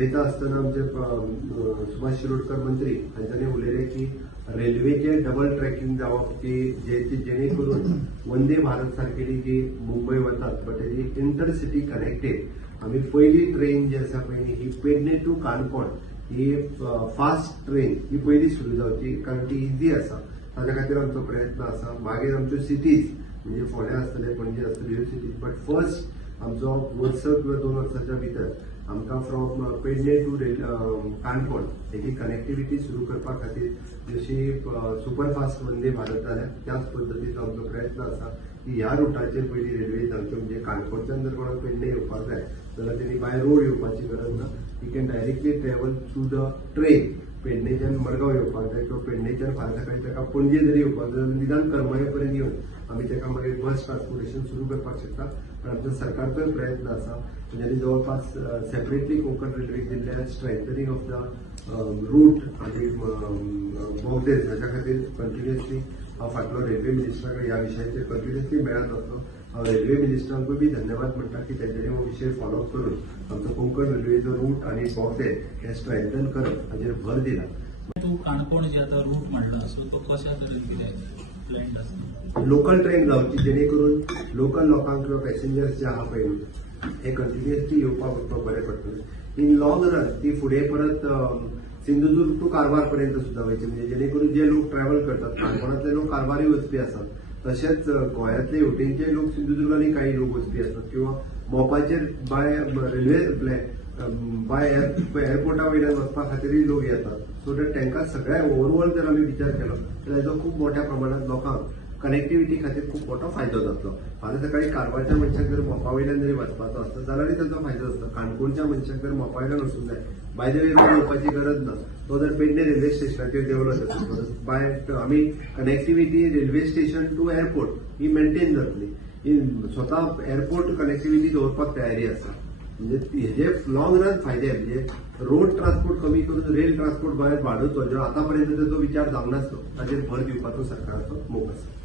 येता आसतना आमचे सुभाष शिरोडकर मंत्री हांच्यानी उलयले की रेल्वेचे डबल ट्रॅकिंग जावप की जेणे करून वंदे भारत सारकेली जी मुंबई वतात बट तेजी इंटरसिटी कनेक्टेड आम्ही पहिली ट्रेन जी आसा पळय ही पेडणे टू काणकोण ही फास्ट ट्रेन ही पहिली सुरू जावची कारण ती इजी आसा ताज्या खातीर आमचो प्रयत्न आसा मागीर आमच्यो सिटीज म्हणजे फोंड्या आसतले पणजे आसतले ह्यो सिटीज बट फर्स्ट आमचो वर्स किंवा 2 वर्सांच्या भितर आमकां फ्रॉम पेडणे टू काणकोण हेची कनेक्टिविटी सुरू करपा खातीर जशी सुपरफास्ट वंदे भारत जाल्या त्याच पद्दतीचो आमचो प्रयत्न आसा की ह्या रुटाचेर पयली रेल्वे जावच्यो म्हणजे काणकोणच्यान जर कोणाक पेडणे येवपाक जाय जाल्यार तेणी बाय रोड येवपाची गरज ना you can directly travel through the train पेडणेच्यान मडगांव येवपाक जाय किंवा पेडणेच्यान फाल्यां सकाळी ताका पणजे जरी येवपाक जाय निदान करमये पर्यंत येवन आमी ताका मागीर बस ट्रान्सपोर्टेशन सुरू करपाक शकता पण आमच्या सरकारचोय प्रयत्न आसा म्हणजे जवळपास सेपरेटली कोंकण रेल्वेक दिल्ल्या स्ट्रेंथनिंग ऑफ द रूट आनी बोगदेज हाच्या खातीर कंटिन्युअसली हांव फाटलो रेल्वे मिनिस्टराक ह्या विशयाचेर कंटिन्युअसली मेळत वतलो हांव रेल्वे मिनिस्टरांकूय बी धन्यवाद म्हणटा की तेंच्यांनी हो विशय फॉलो करून आमचो कोंकण रेल्वेचो रूट आनी बोगदेज हे स्ट्रेंथन करप हाचेर भर दिला. तू काणकोण जे आता रूट म्हणला सो तो कशा तरेन कितें प्लॅन आसा लोकल ट्रेन जावची जेणे करून लोकल लोकांक किंवा पॅसेंजर्स जे आहा पळय हे कंटिन्युअसली येवपाक वचपाक बरें पडटलें इन लॉंग रन ती फुडें परत सिंधुदुर्ग टू कारवार पर्यंत सुद्धा वयचे म्हणजे जेणे करून जे लोक ट्रॅव्हल करतात काणकोणातले लोक कारवारय वचपी आसात तशेंच गोंयांतले हेवटेनचे लोक सिंधुदुर्गानय काही लोक वचपी आसतात किंवा मोपाचेर बाय रेल्वे बाय एअरपोर्टा वयल्यान वचपा खातीरय लोक येतात सो दॅट तांकां सगळ्या ओवरऑल जर आमी विचार केलो जाल्यार हेजो खूब मोठ्या प्रमाणात लोकांक कनेक्टिविटी खातीर खूब मोठो फायदो जातलो फाल्यां सकाळी कारवारच्या मनशाक जर मोपा वयल्यान जरी वचपाचो आसता जाल्यारय ताचो फायदो जाता काणकोणच्या मनशाक जर मोपा वयल्यान वचूंक जाय बाय द वे रोड येवपाची गरज ना तो जर पेडणे रेल्वे स्टेशनाचेर देवलो जाता बाय आमी connectivity railway station to airport ही मेंटेन जातली ही स्वता एअरपोर्ट कनेक्टिविटी दवरपाक तयारी आसा म्हणजे हेजे लॉंग रन फायदे म्हणजे रोड ट्रान्सपोर्ट कमी करून रेल ट्रान्सपोर्ट गोंयांत वाडोवचो जो आतापर्यंत जो विचार जावंक नासलो ताचेर भर दिवपाचो सरकाराचो मोख आसा.